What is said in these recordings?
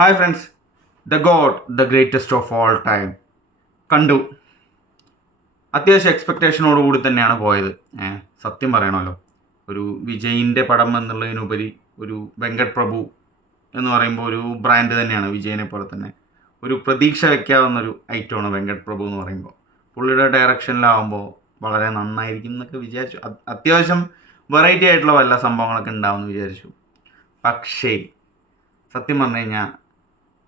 Hi friends, the God the greatest of all time കണ്ടു. അത്യാവശ്യം എക്സ്പെക്റ്റേഷനോടുകൂടി തന്നെയാണ് പോയത്. സത്യം പറയണമല്ലോ, ഒരു വിജയിൻ്റെ പടം എന്നുള്ളതിനുപരി ഒരു വെങ്കട് പ്രഭു എന്ന് പറയുമ്പോൾ ഒരു ബ്രാൻഡ് തന്നെയാണ്. വിജയനെ പോലെ തന്നെ ഒരു പ്രതീക്ഷ വയ്ക്കാവുന്നൊരു ഐറ്റമാണ് വെങ്കട് പ്രഭു എന്ന് പറയുമ്പോൾ. പുള്ളിയുടെ ഡയറക്ഷനിലാവുമ്പോൾ വളരെ നന്നായിരിക്കും എന്നൊക്കെ വിചാരിച്ചു. അത്യാവശ്യം വെറൈറ്റി ആയിട്ടുള്ള വല്ല സംഭവങ്ങളൊക്കെ ഉണ്ടാവുമെന്ന് വിചാരിച്ചു. പക്ഷേ സത്യം പറഞ്ഞു കഴിഞ്ഞാൽ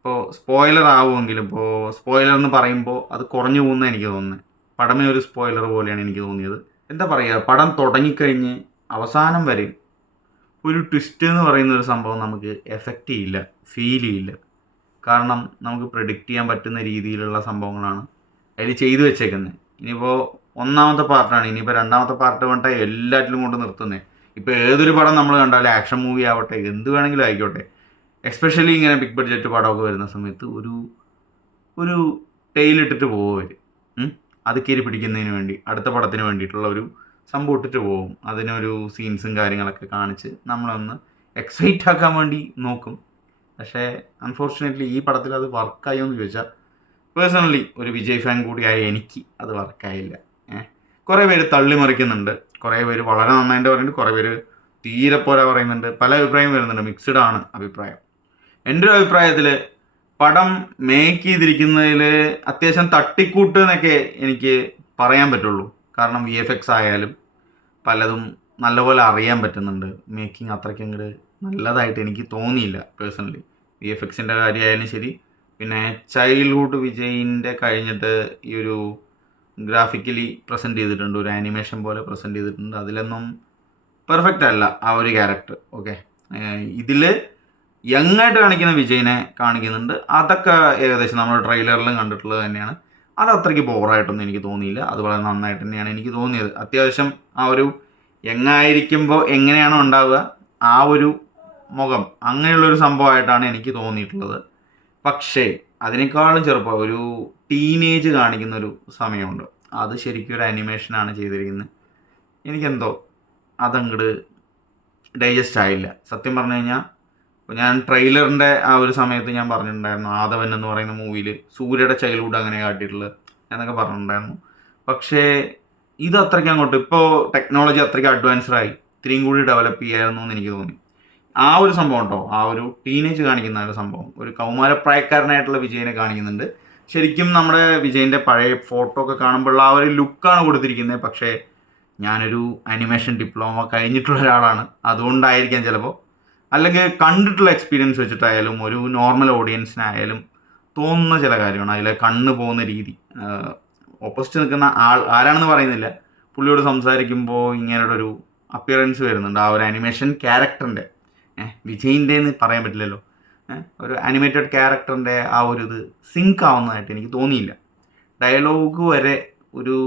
ഇപ്പോൾ സ്പോയിലർ ആവുമെങ്കിലും, ഇപ്പോൾ സ്പോയിലർ എന്ന് പറയുമ്പോൾ അത് കുറഞ്ഞു പോകുന്ന എനിക്ക് തോന്നുന്നത്. പടമേ ഒരു സ്പോയിലർ പോലെയാണ് എനിക്ക് തോന്നിയത്. എന്താ പറയുക, പടം തുടങ്ങിക്കഴിഞ്ഞ് അവസാനം വരെ ഒരു ട്വിസ്റ്റ് എന്ന് പറയുന്ന ഒരു സംഭവം നമുക്ക് എഫക്റ്റ് ചെയ്യില്ല, ഫീൽ ചെയ്യില്ല. കാരണം നമുക്ക് പ്രെഡിക്റ്റ് ചെയ്യാൻ പറ്റുന്ന രീതിയിലുള്ള സംഭവങ്ങളാണ് അതിൽ ചെയ്തു വെച്ചേക്കുന്നത്. ഇനിയിപ്പോൾ ഒന്നാമത്തെ പാർട്ടാണ്, ഇനിയിപ്പോൾ രണ്ടാമത്തെ പാർട്ട് വേണ്ട എല്ലാറ്റിലും കൊണ്ട് നിർത്തുന്നത്. ഇപ്പോൾ ഏതൊരു പടം നമ്മൾ കണ്ടാലും ആക്ഷൻ മൂവി ആവട്ടെ, എന്ത് വേണമെങ്കിലും ആയിക്കോട്ടെ, എസ്പെഷ്യലി ഇങ്ങനെ ബിഗ് ബഡ്ജറ്റ് പടമൊക്കെ വരുന്ന സമയത്ത് ഒരു ടെയിലിട്ടിട്ട് പോകും അവർ. അത് കീറി പിടിക്കുന്നതിന് വേണ്ടി അടുത്ത പടത്തിന് വേണ്ടിയിട്ടുള്ള ഒരു സംഭവം ഇട്ടിട്ട് പോകും. അതിനൊരു സീൻസും കാര്യങ്ങളൊക്കെ കാണിച്ച് നമ്മളൊന്ന് എക്സൈറ്റ് ആക്കാൻ വേണ്ടി നോക്കും. പക്ഷേ അൺഫോർച്ചുനേറ്റ്ലി ഈ പടത്തിൽ അത് വർക്കായോ എന്ന് ചോദിച്ചാൽ, പേഴ്സണലി ഒരു വിജയ് ഫാൻ കൂടിയായ എനിക്ക് അത് വർക്കായില്ല. കുറേ പേര് തള്ളിമറിക്കുന്നുണ്ട്, കുറേ പേര് വളരെ നന്നായിട്ട് പറയുന്നുണ്ട്, കുറേ പേര് തീരെ പോരാ പറയുന്നുണ്ട്. പല അഭിപ്രായം വരുന്നുണ്ട്, മിക്സ്ഡ് ആണ് അഭിപ്രായം. എൻ്റെ ഒരു അഭിപ്രായത്തിൽ പടം മേക്ക് ചെയ്തിരിക്കുന്നതിൽ അത്യാവശ്യം തട്ടിക്കൂട്ട് എന്നൊക്കെ എനിക്ക് പറയാൻ പറ്റുള്ളൂ. കാരണം VFX ആയാലും പലതും നല്ലപോലെ അറിയാൻ പറ്റുന്നുണ്ട്. മേക്കിംഗ് അത്രയ്ക്കും അങ്ങോട്ട് നല്ലതായിട്ട് എനിക്ക് തോന്നിയില്ല പേഴ്സണലി. VFXൻ്റെ കാര്യമായാലും ശരി, പിന്നെ ചൈൽഡ്ഹുഡ് വിജയിൻ്റെ കഴിഞ്ഞിട്ട് ഈ ഒരു ഗ്രാഫിക്കലി പ്രസൻറ്റ് ചെയ്തിട്ടുണ്ട്, ഒരു ആനിമേഷൻ പോലെ പ്രസൻറ്റ് ചെയ്തിട്ടുണ്ട്. അതിലൊന്നും പെർഫെക്റ്റ് അല്ല ആ ഒരു ക്യാരക്ടർ. ഓക്കെ, ഇതിൽ യങ്ങായിട്ട് കാണിക്കുന്ന വിജയിനെ കാണിക്കുന്നുണ്ട്. അതൊക്കെ ഏകദേശം നമ്മൾ ട്രെയിലറിലും കണ്ടിട്ടുള്ളത് തന്നെയാണ്. അത് അത്രയ്ക്ക് ബോറായിട്ടൊന്നും എനിക്ക് തോന്നിയില്ല. അത് വളരെ നന്നായിട്ട് തന്നെയാണ് എനിക്ക് തോന്നിയത്. അത്യാവശ്യം ആ ഒരു യങ്ങായിരിക്കുമ്പോൾ എങ്ങനെയാണോ ഉണ്ടാവുക ആ ഒരു മുഖം, അങ്ങനെയുള്ളൊരു സംഭവമായിട്ടാണ് എനിക്ക് തോന്നിയിട്ടുള്ളത്. പക്ഷേ അതിനേക്കാളും ചെറുപ്പം ഒരു ടീനേജ് കാണിക്കുന്നൊരു സമയമുണ്ട്. അത് ശരിക്കും ഒരു അനിമേഷനാണ് ചെയ്തിരിക്കുന്നത്. എനിക്കെന്തോ അതങ്ങോട്ട് ഡൈജസ്റ്റ് ആയില്ല സത്യം പറഞ്ഞു കഴിഞ്ഞാൽ. അപ്പോൾ ഞാൻ ട്രെയിലറിൻ്റെ ആ ഒരു സമയത്ത് ഞാൻ പറഞ്ഞിട്ടുണ്ടായിരുന്നു, ആദവൻ എന്ന് പറയുന്ന മൂവിയിൽ സൂര്യയുടെ ചൈൽഡ്ഹുഡ് അങ്ങനെ കാട്ടിയിട്ടുള്ളത് എന്നൊക്കെ പറഞ്ഞിട്ടുണ്ടായിരുന്നു. പക്ഷേ ഇത് അത്രയ്ക്ക് അങ്ങോട്ട്, ഇപ്പോൾ ടെക്നോളജി അത്രയ്ക്ക് അഡ്വാൻസ്ഡായി, ഇത്രയും കൂടി ഡെവലപ്പ് ചെയ്യായിരുന്നു എന്ന് എനിക്ക് തോന്നി. ആ ഒരു സംഭവം ഉണ്ടോ, ആ ഒരു ടീനേജ് കാണിക്കുന്ന ഒരു സംഭവം, ഒരു കൗമാരപ്രായക്കാരനായിട്ടുള്ള വിജയനെ കാണിക്കുന്നുണ്ട്. ശരിക്കും നമ്മുടെ വിജയൻ്റെ പഴയ ഫോട്ടോ ഒക്കെ കാണുമ്പോഴുള്ള ആ ഒരു ലുക്കാണ് കൊടുത്തിരിക്കുന്നത്. പക്ഷേ ഞാനൊരു അനിമേഷൻ ഡിപ്ലോമ കഴിഞ്ഞിട്ടുള്ള ഒരാളാണ്, അതുകൊണ്ടായിരിക്കാം ചിലപ്പോൾ, അല്ലെങ്കിൽ കണ്ടിട്ടുള്ള എക്സ്പീരിയൻസ് വെച്ചിട്ടായാലും ഒരു നോർമൽ ഓഡിയൻസിനായാലും തോന്നുന്ന ചില കാര്യമാണ്. അതിലെ കണ്ണ് പോകുന്ന രീതി. ഓപ്പോസിറ്റ് നിൽക്കുന്ന ആരാണെന്ന് പറയുന്നില്ല, പുള്ളിയോട് സംസാരിക്കുമ്പോൾ ഇങ്ങനെയുള്ള ഒരു അപ്പിയറൻസ് വരുന്നുണ്ട്. ആ ഒരു അനിമേഷൻ ക്യാരക്ടറിൻ്റെ, വിജയിൻ്റെ എന്ന് പറയാൻ പറ്റില്ലല്ലോ, ഒരു അനിമേറ്റഡ് ക്യാരക്ടറിൻ്റെ ആ ഒരു ഇത് സിങ്ക് ആവുന്നതായിട്ട് എനിക്ക് തോന്നിയില്ല. ഡയലോഗ് വരെ ഒരു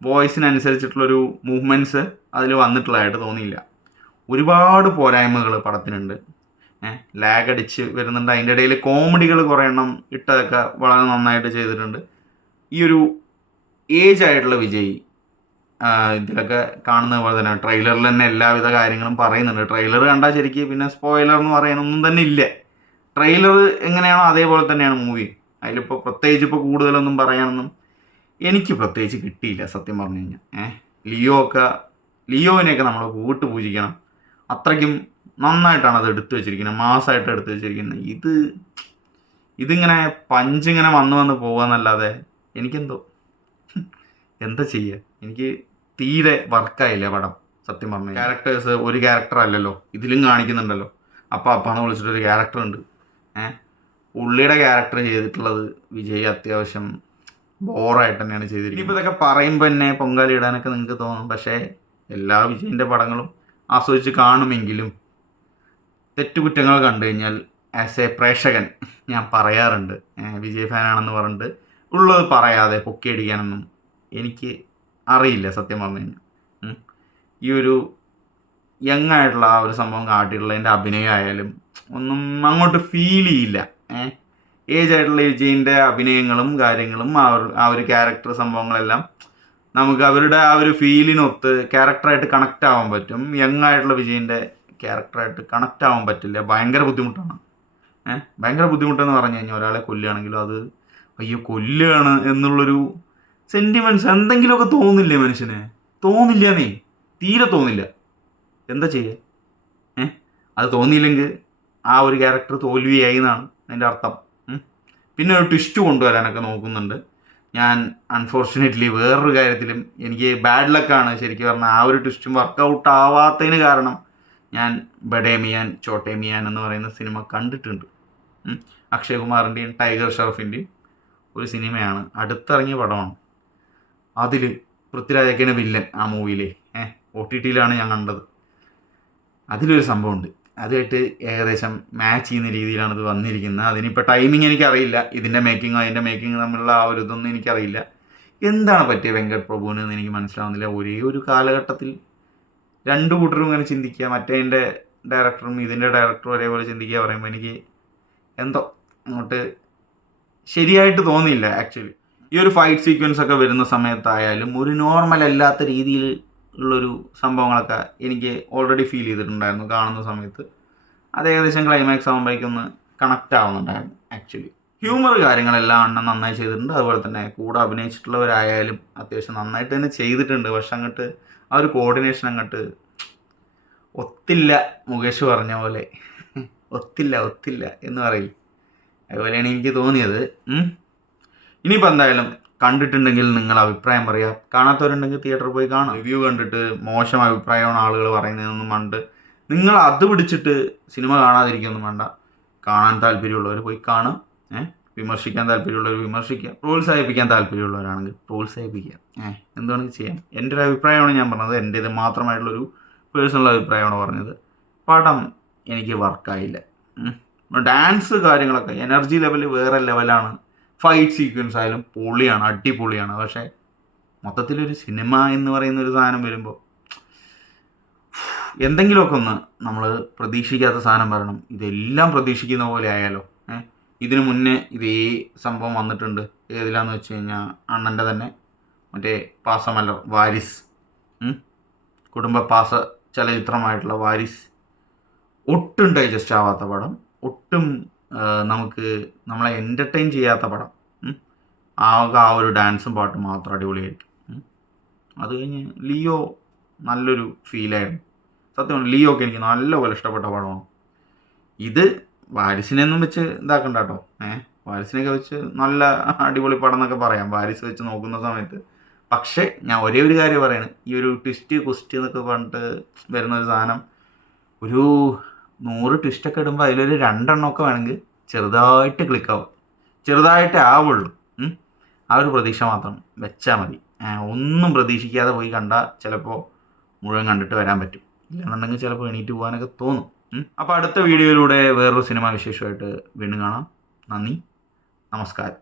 വോയിസിനനുസരിച്ചിട്ടുള്ളൊരു മൂവ്മെൻറ്റ്സ് അതിൽ വന്നിട്ടുള്ളതായിട്ട് തോന്നിയില്ല. ഒരുപാട് പോരായ്മകൾ പടത്തിനുണ്ട്. ലാഗ് അടിച്ച് വരുന്നുണ്ട്. അതിൻ്റെ ഇടയിൽ കോമഡികൾ കുറേ എണ്ണം ഇട്ടതൊക്കെ വളരെ നന്നായിട്ട് ചെയ്തിട്ടുണ്ട്. ഈ ഒരു ഏജ് ആയിട്ടുള്ള വിജയ് ഇതിലൊക്കെ കാണുന്ന പോലെ തന്നെ ട്രെയിലറിൽ തന്നെ എല്ലാവിധ കാര്യങ്ങളും പറയുന്നുണ്ട്. ട്രെയിലർ കണ്ടാൽ ശരിക്ക് പിന്നെ സ്പോയിലർ എന്ന് പറയാനൊന്നും തന്നെ ഇല്ല. ട്രെയിലർ എങ്ങനെയാണോ അതേപോലെ തന്നെയാണ് മൂവി. അതിലിപ്പോൾ പ്രത്യേകിച്ച് ഇപ്പോൾ കൂടുതലൊന്നും പറയാനൊന്നും എനിക്ക് പ്രത്യേകിച്ച് കിട്ടിയില്ല സത്യം പറഞ്ഞു കഴിഞ്ഞാൽ. ലിയോവിനെയൊക്കെ നമ്മൾ കൂട്ട് പൂജിക്കണം. അത്രയ്ക്കും നന്നായിട്ടാണ് അത് എടുത്തു വെച്ചിരിക്കുന്നത്, മാസമായിട്ട് എടുത്തു വെച്ചിരിക്കുന്നത്. ഇതിങ്ങനെ പഞ്ചിങ്ങനെ വന്ന് പോകുകയെന്നല്ലാതെ എനിക്കെന്തോ എന്താ ചെയ്യുക, എനിക്ക് തീരെ വർക്കായില്ല പടം സത്യം പറഞ്ഞു. ക്യാരക്ടേഴ്സ് ഒരു ക്യാരക്ടർ അല്ലല്ലോ, ഇതിലും കാണിക്കുന്നുണ്ടല്ലോ. അപ്പാന്ന് വിളിച്ചിട്ടൊരു ക്യാരക്ടറുണ്ട്. പുള്ളിയുടെ ക്യാരക്ടർ ചെയ്തിട്ടുള്ളത് വിജയ് അത്യാവശ്യം ബോറായിട്ട് തന്നെയാണ് ചെയ്തിരിക്കുന്നത്. ഇനിയിപ്പോൾ ഇതൊക്കെ പറയുമ്പോൾ തന്നെ പൊങ്കാലി ഇടാനൊക്കെ നിങ്ങൾക്ക് തോന്നും. പക്ഷേ എല്ലാ വിജയിൻ്റെ പടങ്ങളും ആസ്വദിച്ച് കാണുമെങ്കിലും തെറ്റുകുറ്റങ്ങൾ കണ്ടു കഴിഞ്ഞാൽ ആസ് എ പ്രേക്ഷകൻ ഞാൻ പറയാറുണ്ട്, വിജയ് ഫാനാണെന്ന് പറഞ്ഞിട്ട് ഉള്ളത് പറയാതെ പൊക്കിയടിക്കാനൊന്നും എനിക്ക് അറിയില്ല സത്യം പറഞ്ഞു കഴിഞ്ഞാൽ. ഈ ഒരു യങ് ആയിട്ടുള്ള ആ ഒരു സംഭവം കാട്ടിയിട്ടുള്ളതിൻ്റെ അഭിനയമായാലും ഒന്നും അങ്ങോട്ട് ഫീൽ ചെയ്യില്ല. ഏജ് ആയിട്ടുള്ള വിജയിൻ്റെ അഭിനയങ്ങളും കാര്യങ്ങളും ആ ഒരു ക്യാരക്ടർ സംഭവങ്ങളെല്ലാം നമുക്ക് അവരുടെ ആ ഒരു ഫീലിനൊത്ത് ക്യാരക്ടറായിട്ട് കണക്റ്റ് ആവാൻ പറ്റും. യങ് ആയിട്ടുള്ള വിജയിൻ്റെ ക്യാരക്ടറായിട്ട് കണക്റ്റ് ആവാൻ പറ്റില്ല, ഭയങ്കര ബുദ്ധിമുട്ടാണ്. ഭയങ്കര ബുദ്ധിമുട്ടെന്ന് പറഞ്ഞു കഴിഞ്ഞാൽ ഒരാളെ കൊല്ലുകയാണെങ്കിലും അത് അയ്യോ കൊല്ലുകയാണ് എന്നുള്ളൊരു സെൻറ്റിമെൻറ്റ്സ് എന്തെങ്കിലുമൊക്കെ തോന്നില്ലേ മനുഷ്യന്? തോന്നില്ല, തീരെ തോന്നില്ല. എന്താ ചെയ്യുക? അത് തോന്നിയില്ലെങ്കിൽ ആ ഒരു ക്യാരക്ടർ തോൽവിയായി എന്നാണ് അതിൻ്റെ അർത്ഥം. പിന്നെ ഒരു ട്വിസ്റ്റ് കൊണ്ടുവരാനൊക്കെ നോക്കുന്നുണ്ട്. ഞാൻ അൺഫോർച്ചുനേറ്റ്ലി വേറൊരു കാര്യത്തിലും എനിക്ക് ബാഡ് ലക്കാണ് ശരിക്കും പറഞ്ഞാൽ. ആ ഒരു ട്വിസ്റ്റും വർക്കൗട്ട് ആവാത്തതിന് കാരണം ഞാൻ ബഡേ മിയാൻ ചോട്ടെ മിയാൻ എന്ന് പറയുന്ന സിനിമ കണ്ടിട്ടുണ്ട്. അക്ഷയ് കുമാറിൻ്റെയും ടൈഗർ ഷറഫിൻ്റെയും ഒരു സിനിമയാണ്, അടുത്തിറങ്ങിയ പടമാണ്. അതിൽ പൃഥ്വിരാജൊക്കെയാണ് വില്ലൻ ആ മൂവിയിലെ. OTT-യിലാണ് ഞാൻ കണ്ടത്. അതിലൊരു സംഭവമുണ്ട്, അതുമായിട്ട് ഏകദേശം മാച്ച് ചെയ്യുന്ന രീതിയിലാണ് ഇത് വന്നിരിക്കുന്നത്. അതിനിപ്പോൾ ടൈമിങ് എനിക്കറിയില്ല, ഇതിൻ്റെ മേക്കിങ്ങോ അതിൻ്റെ മേക്കിങ്ങോ തമ്മിലുള്ള ആ ഒരു ഇതൊന്നും എനിക്കറിയില്ല. എന്താണ് പറ്റിയ വെങ്കട് പ്രഭുവിന് എന്ന് എനിക്ക് മനസ്സിലാവുന്നില്ല. ഒരേ ഒരു കാലഘട്ടത്തിൽ രണ്ടു കൂട്ടരും ഇങ്ങനെ ചിന്തിക്കുക, മറ്റേതിൻ്റെ ഡയറക്ടറും ഇതിൻ്റെ ഡയറക്ടറും ഒരേപോലെ ചിന്തിക്കുക പറയുമ്പോൾ എനിക്ക് എന്തോ അങ്ങോട്ട് ശരിയായിട്ട് തോന്നിയില്ല ആക്ച്വലി. ഈ ഒരു ഫൈറ്റ് സീക്വൻസ് ഒക്കെ വരുന്ന സമയത്തായാലും ഒരു നോർമൽ അല്ലാത്ത രീതിയിൽ ഉള്ളൊരു സംഭവങ്ങളൊക്കെ എനിക്ക് ഓൾറെഡി ഫീൽ ചെയ്തിട്ടുണ്ടായിരുന്നു കാണുന്ന സമയത്ത്. അത് ഏകദേശം ക്ലൈമാക്സ് ആകുമ്പോഴേക്കൊന്ന് കണക്റ്റ് ആവുന്നുണ്ടായിരുന്നു ആക്ച്വലി. ഹ്യൂമർ കാര്യങ്ങളെല്ലാം അണ്ണൻ നന്നായി ചെയ്തിട്ടുണ്ട്. അതുപോലെ തന്നെ കൂടെ അഭിനയിച്ചിട്ടുള്ളവരായാലും അത്യാവശ്യം നന്നായിട്ട് തന്നെ ചെയ്തിട്ടുണ്ട്. പക്ഷെ അങ്ങോട്ട് ആ ഒരു കോർഡിനേഷൻ അങ്ങോട്ട് ഒത്തില്ല. മുകേഷ് പറഞ്ഞ പോലെ ഒത്തില്ല എന്ന് പറയും, അതുപോലെയാണ് എനിക്ക് തോന്നിയത്. ഇനിയിപ്പോൾ എന്തായാലും കണ്ടിട്ടുണ്ടെങ്കിൽ നിങ്ങൾ അഭിപ്രായം പറയുക. കാണാത്തവരുണ്ടെങ്കിൽ തിയേറ്ററിൽ പോയി കാണാം. റിവ്യൂ കണ്ടിട്ട് മോശം അഭിപ്രായമാണ് ആളുകൾ പറയുന്നതെന്നും കണ്ട് നിങ്ങൾ അത് പിടിച്ചിട്ട് സിനിമ കാണാതിരിക്കുകയൊന്നും വേണ്ട. കാണാൻ താല്പര്യമുള്ളവർ പോയി കാണുക, വിമർശിക്കാൻ താല്പര്യമുള്ളവർ വിമർശിക്കുക, പ്രോത്സാഹിപ്പിക്കാൻ താല്പര്യമുള്ളവരാണെങ്കിൽ പ്രോത്സാഹിപ്പിക്കുക, എന്തുവേണമെങ്കിൽ ചെയ്യാം. എൻ്റെ ഒരു അഭിപ്രായമാണ് ഞാൻ പറഞ്ഞത്, എൻ്റേത് മാത്രമായിട്ടുള്ളൊരു പേഴ്സണൽ അഭിപ്രായമാണ് പറഞ്ഞത്. പടം എനിക്ക് വർക്കായില്ല. ഡാൻസ് കാര്യങ്ങളൊക്കെ എനർജി ലെവൽ വേറെ ലെവലാണ്. ഫൈറ്റ് സീക്വൻസ് ആയാലും പൊളിയാണ്, അടിപൊളിയാണ്. പക്ഷേ മൊത്തത്തിലൊരു സിനിമ എന്ന് പറയുന്ന ഒരു സാധനം വരുമ്പോൾ എന്തെങ്കിലുമൊക്കെ ഒന്ന് നമ്മൾ പ്രതീക്ഷിക്കാത്ത സാധനം വരണം. ഇതെല്ലാം പ്രതീക്ഷിക്കുന്ന പോലെ ആയാലോ. ഇതിനു മുന്നേ ഇതേ സംഭവം വന്നിട്ടുണ്ട്. ഏതിലാന്ന് വെച്ച് കഴിഞ്ഞാൽ അണ്ണൻ്റെ തന്നെ മറ്റേ പാസമലർ വാരിസ്, കുടുംബ പാസ ചലച്ചിത്രമായിട്ടുള്ള വാരിസ്. ഒട്ടും ഡൈജസ്റ്റ് ആവാത്ത പടം, ഒട്ടും നമ്മളെ എൻ്റർടൈൻ ചെയ്യാത്ത പടം. ആകെ ആ ഒരു ഡാൻസും പാട്ടും മാത്രം അടിപൊളിയായിട്ട്. അത് കഴിഞ്ഞ് ലിയോ നല്ലൊരു ഫീലായിരുന്നു. സത്യമാണ്, ലിയോക്ക് എനിക്ക് നല്ലപോലെ ഇഷ്ടപ്പെട്ട പടമാണ്. ഇത് വാരിസിനെയൊന്നും വെച്ച് ഇതാക്കണ്ട കേട്ടോ. വാരിസിനെയൊക്കെ വെച്ച് നല്ല അടിപൊളി പടം എന്നൊക്കെ പറയാം വാരിസ് വെച്ച് നോക്കുന്ന സമയത്ത്. പക്ഷേ ഞാൻ ഒരേ ഒരു കാര്യം പറയാണ്, ഈ ഒരു ട്വിസ്റ്റ് കുസ്റ്റ് എന്നൊക്കെ പറഞ്ഞിട്ട് വരുന്നൊരു സാധനം ഒരു 100 ട്വിസ്റ്റൊക്കെ ഇടുമ്പോൾ അതിലൊരു 2 എണ്ണമൊക്കെ വേണമെങ്കിൽ ചെറുതായിട്ട് ക്ലിക്കാവും, ചെറുതായിട്ടേ ആവുള്ളൂ. ആ ഒരു പ്രതീക്ഷ മാത്രം വെച്ചാൽ മതി. ഒന്നും പ്രതീക്ഷിക്കാതെ പോയി കണ്ടാൽ ചിലപ്പോൾ മുഴുവൻ കണ്ടിട്ട് വരാൻ പറ്റും. ഇല്ലെന്നുണ്ടെങ്കിൽ ചിലപ്പോൾ എണീറ്റ് പോകാനൊക്കെ തോന്നും. അപ്പോൾ അടുത്ത വീഡിയോയിലൂടെ വേറൊരു സിനിമാ വിശേഷമായിട്ട് വീണ്ടും കാണാം. നന്ദി, നമസ്കാരം.